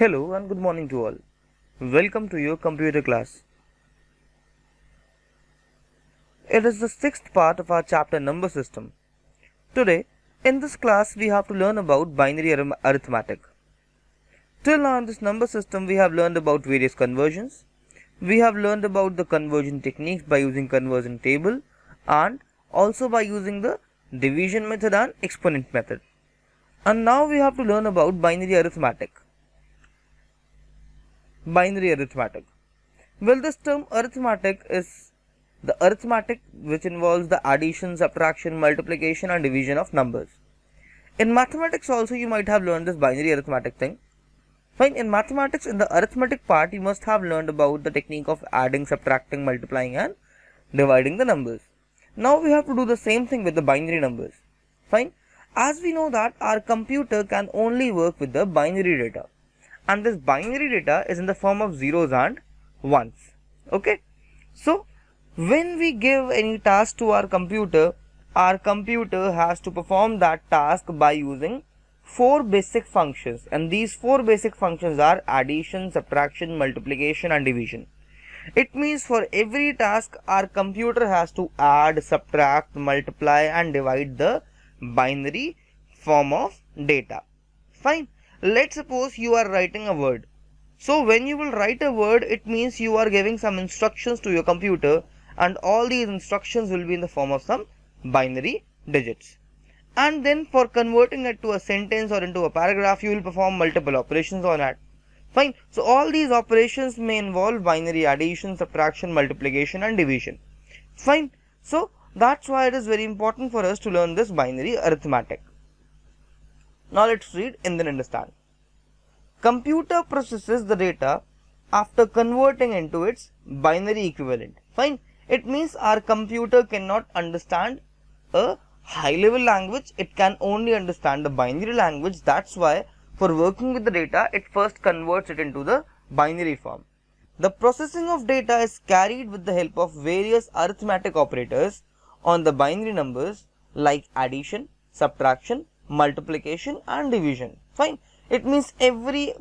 Hello and good morning to all. Welcome to your computer class. It is the sixth part of our chapter number system. Today, in this class, we have to learn about binary arithmetic. Till now in this number system, we have learned about various conversions. We have learned about the conversion techniques by using conversion table and also by using the division method and exponent method. And now we have to learn about binary arithmetic. Binary arithmetic. Well, this term arithmetic is the arithmetic which involves the addition, subtraction, multiplication and division of numbers. In mathematics also you might have learned this binary arithmetic thing. Fine, in mathematics, in the arithmetic part, you must have learned about the technique of adding, subtracting, multiplying and dividing the numbers. Now we have to do the same thing with the binary numbers. Fine, as we know that our computer can only work with the binary data. And this binary data is in the form of zeros and ones. Okay, so when we give any task to our computer has to perform that task by using four basic functions, and these four basic functions are addition, subtraction, multiplication and division. It means for every task our computer has to add, subtract, multiply and divide the binary form of data. Fine. Let's suppose you are writing a word. So when you will write a word, it means you are giving some instructions to your computer, and all these instructions will be in the form of some binary digits. And then for converting it to a sentence or into a paragraph, you will perform multiple operations on that. Fine. So all these operations may involve binary addition, subtraction, multiplication and division. Fine. So that's why it is very important for us to learn this binary arithmetic. Now let's read and then understand. Computer processes the data after converting into its binary equivalent. Fine. It means our computer cannot understand a high level language. It can only understand the binary language. That's why for working with the data, it first converts it into the binary form. The processing of data is carried with the help of various arithmetic operators on the binary numbers like addition, subtraction, multiplication and division. Fine. It means every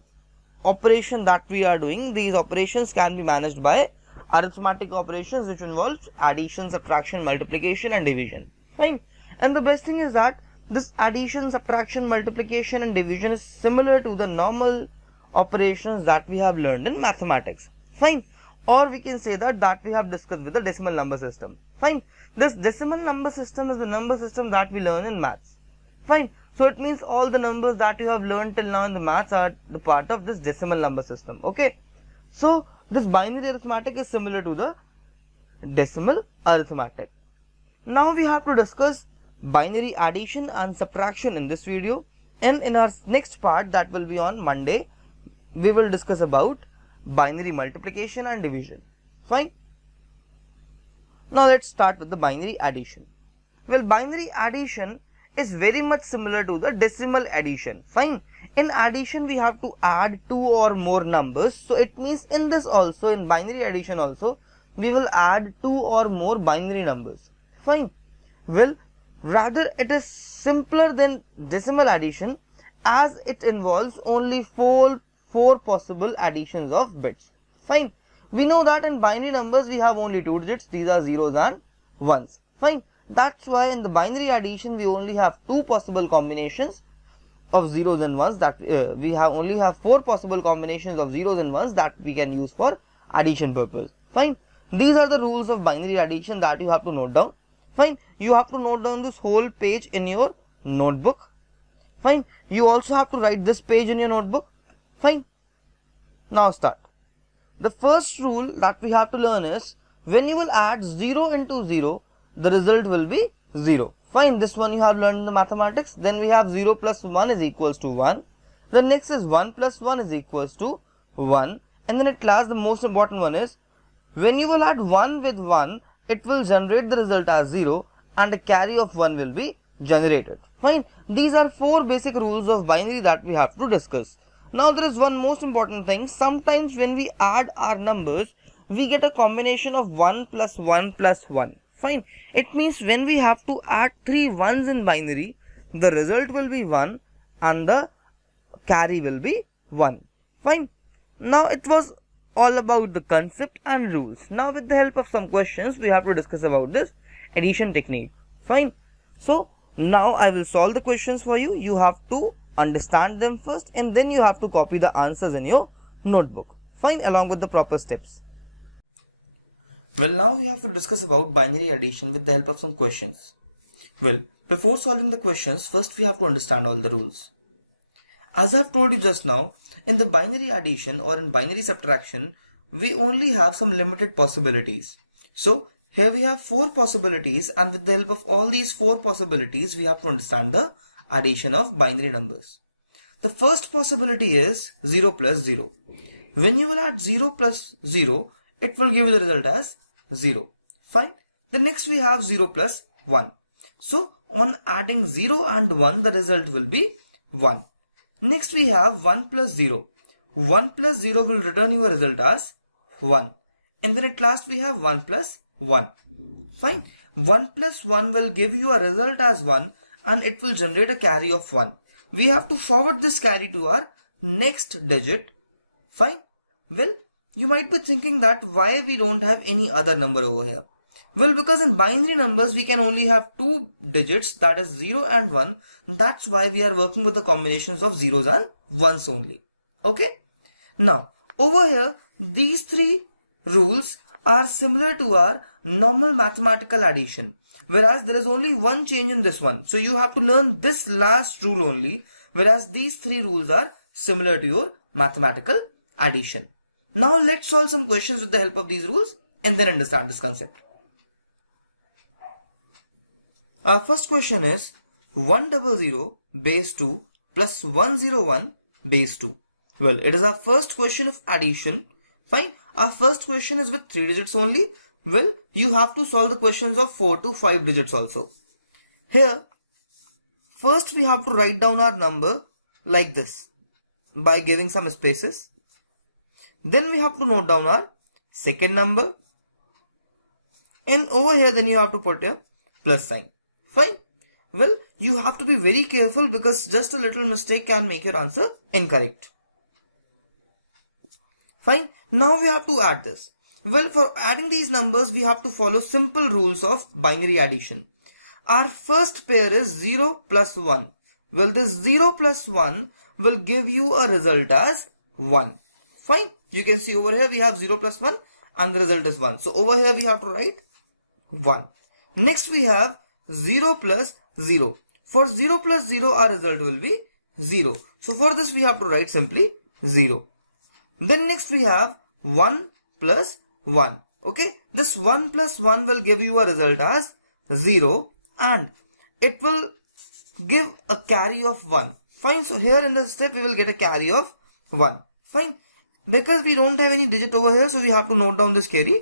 operation that we are doing, these operations can be managed by arithmetic operations which involves addition, subtraction, multiplication and division. Fine. And the best thing is that this addition, subtraction, multiplication and division is similar to the normal operations that we have learned in mathematics. Fine. Or we can say that we have discussed with the decimal number system. Fine. This decimal number system is the number system that we learn in maths. Fine. So it means all the numbers that you have learned till now in the maths are the part of this decimal number system. Okay. So this binary arithmetic is similar to the decimal arithmetic. Now we have to discuss binary addition and subtraction in this video, and in our next part, that will be on Monday, we will discuss about binary multiplication and division. Fine. Now let's start with the binary addition. Well, binary addition is very much similar to the decimal addition. Fine. In addition, we have to add two or more numbers. So it means in this also, in binary addition also, we will add two or more binary numbers. Fine. Well, rather it is simpler than decimal addition, as it involves only four possible additions of bits. Fine. We know that in binary numbers we have only two digits. These are zeros and ones. Fine. That's why in the binary addition we only have two possible combinations of zeros and ones, that we only have four possible combinations of zeros and ones that we can use for addition purpose. Fine. These are the rules of binary addition that you have to note down. Fine. You have to note down this whole page in your notebook. Fine. You also have to write this page in your notebook. Fine. Now start. The first rule that we have to learn is, when you will add 0 into 0, the result will be 0. Fine. This one you have learned in the mathematics. Then we have 0 plus 1 is equals to 1. The next is 1 plus 1 is equals to 1. And then at last, the most important one is, when you will add 1 with 1, it will generate the result as 0 and a carry of 1 will be generated. Fine. These are four basic rules of binary that we have to discuss. Now there is one most important thing. Sometimes when we add our numbers, we get a combination of 1 plus 1 plus 1. Fine. It means when we have to add three ones in binary, the result will be 1 and the carry will be 1. Fine. Now it was all about the concept and rules. Now with the help of some questions we have to discuss about this addition technique. Fine. So now I will solve the questions for you. You have to understand them first and then you have to copy the answers in your notebook. Fine, along with the proper steps. Well, now we have to discuss about binary addition with the help of some questions. Well, before solving the questions, first we have to understand all the rules. As I've told you just now, in the binary addition or in binary subtraction, we only have some limited possibilities. So, here we have 4 possibilities, and with the help of all these 4 possibilities, we have to understand the addition of binary numbers. The first possibility is 0 plus 0. When you will add 0 plus 0, it will give you the result as 0. Fine. The next we have 0 plus 1. So, on adding 0 and 1, the result will be 1. Next we have 1 plus 0. 1 plus 0 will return you a result as 1. And then at last we have 1 plus 1. Fine. 1 plus 1 will give you a result as 1 and it will generate a carry of 1. We have to forward this carry to our next digit. Fine. Well, you might be thinking that why we don't have any other number over here. Well, because in binary numbers we can only have 2 digits, that is 0 and 1. That's why we are working with the combinations of zeros and ones only. Okay. Now, over here, these 3 rules are similar to our normal mathematical addition. Whereas there is only one change in this one. So you have to learn this last rule only. Whereas these 3 rules are similar to your mathematical addition. Now let's solve some questions with the help of these rules and then understand this concept. Our first question is 100 base 2 plus 101 base 2. Well, it is our first question of addition. Fine. Our first question is with 3 digits only. Well, you have to solve the questions of 4 to 5 digits also. Here, first we have to write down our number like this by giving some spaces. Then we have to note down our second number. And over here then you have to put a plus sign. Fine. Well, you have to be very careful because just a little mistake can make your answer incorrect. Fine. Now we have to add this. Well, for adding these numbers, we have to follow simple rules of binary addition. Our first pair is 0 plus 1. Well, this 0 plus 1 will give you a result as 1. Fine. You can see over here we have 0 plus 1 and the result is 1. So over here we have to write 1. Next we have 0 plus 0. For 0 plus 0 our result will be 0. So for this we have to write simply 0. Then next we have 1 plus 1. Okay. This 1 plus 1 will give you a result as 0 and it will give a carry of 1. Fine. So here in this step we will get a carry of 1. Fine. Because we don't have any digit over here, so we have to note down this carry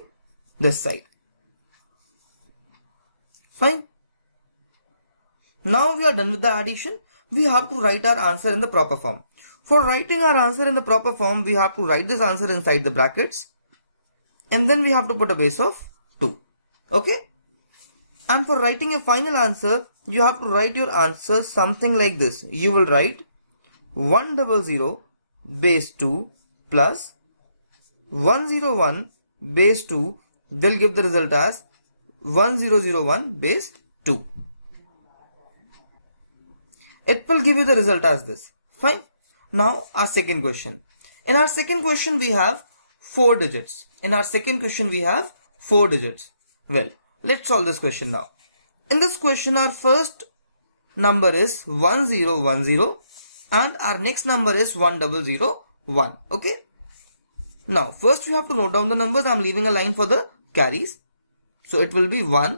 this side. Fine. Now we are done with the addition. We have to write our answer in the proper form. For writing our answer in the proper form, we have to write this answer inside the brackets. And then we have to put a base of 2. Okay. And for writing a final answer, you have to write your answer something like this. You will write 100 base 2 plus 101 base 2. They'll give the result as 1001 base 2. It will give you the result as this. Fine. Now our second question. In our second question we have 4 digits. In our second question we have 4 digits. Well, let's solve this question now. In this question our first number is 1010 and our next number is 1001. Okay. Now first we have to note down the numbers. I am leaving a line for the carries. So it will be 1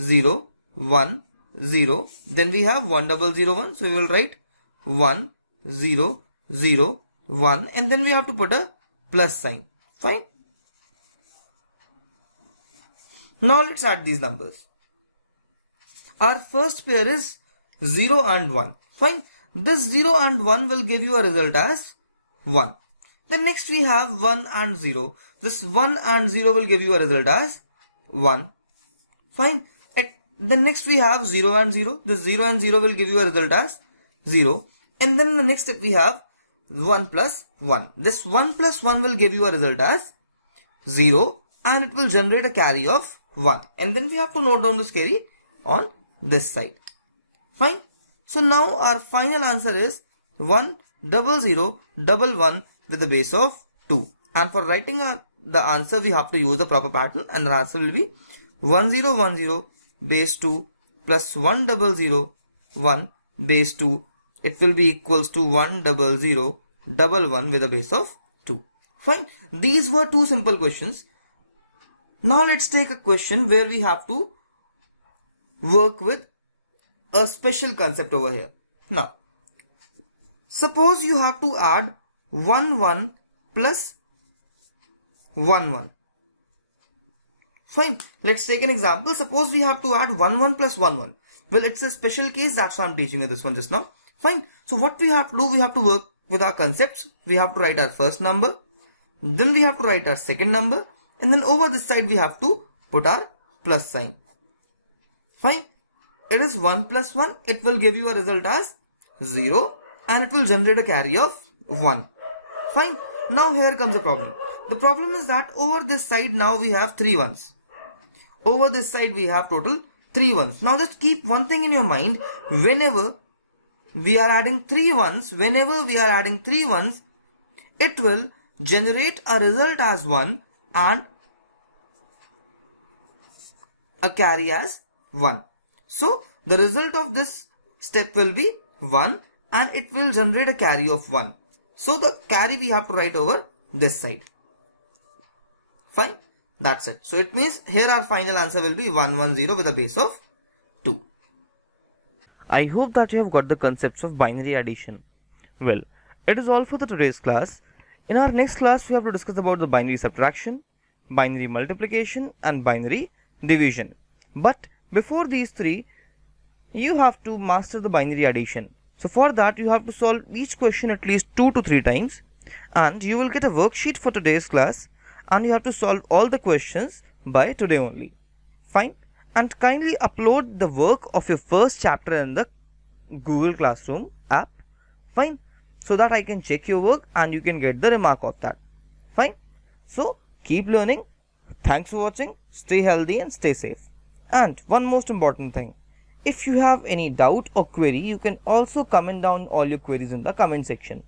0 1 0. Then we have 1001. So we will write 1 0 0 1 and then we have to put a plus sign. Fine. Now let's add these numbers. Our first pair is 0 and 1. Fine. This 0 and 1 will give you a result as 1. Then next we have 1 and 0. This 1 and 0 will give you a result as 1. Fine. And then next we have 0 and 0. This 0 and 0 will give you a result as 0. And then the next step we have 1 plus 1. This 1 plus 1 will give you a result as 0 and it will generate a carry of 1. And then we have to note down this carry on this side. Fine. So now our final answer is 10011 with the base of 2. And for writing the answer, we have to use the proper pattern, and the answer will be 1010 base 2 plus 1001 base 2. It will be equals to 10011 with a base of 2. Fine. These were two simple questions. Now let's take a question where we have to work with a special concept over here. Now, suppose you have to add 1 1 plus 1 1. Fine. Let's take an example. Suppose we have to add 1 1 plus 1 1. Well, it's a special case. That's why I'm teaching you this one just now. Fine. So what we have to do, we have to work with our concepts. We have to write our first number. Then we have to write our second number. And then over this side we have to put our plus sign. Fine. It is 1 plus 1. It will give you a result as 0. And it will generate a carry of 1. Fine. Now here comes the problem. The problem is that over this side now we have 3 ones. Over this side we have total 3 ones. Now just keep one thing in your mind. Whenever we are adding 3 ones, it will generate a result as 1 and a carry as 1. So the result of this step will be 1 and it will generate a carry of 1. So the carry we have to write over this side. Fine. That's it. So it means here our final answer will be 110 with a base of 2. I hope that you have got the concepts of binary addition. Well, it is all for the today's class. In our next class, we have to discuss about the binary subtraction, binary multiplication and binary division. But before these three, you have to master the binary addition. So for that, you have to solve each question at least 2 to 3 times, and you will get a worksheet for today's class, and you have to solve all the questions by today only. Fine. And kindly upload the work of your first chapter in the Google Classroom app. Fine. So that I can check your work and you can get the remark of that. Fine. So keep learning. Thanks for watching. Stay healthy and stay safe. And one most important thing. If you have any doubt or query, you can also comment down all your queries in the comment section.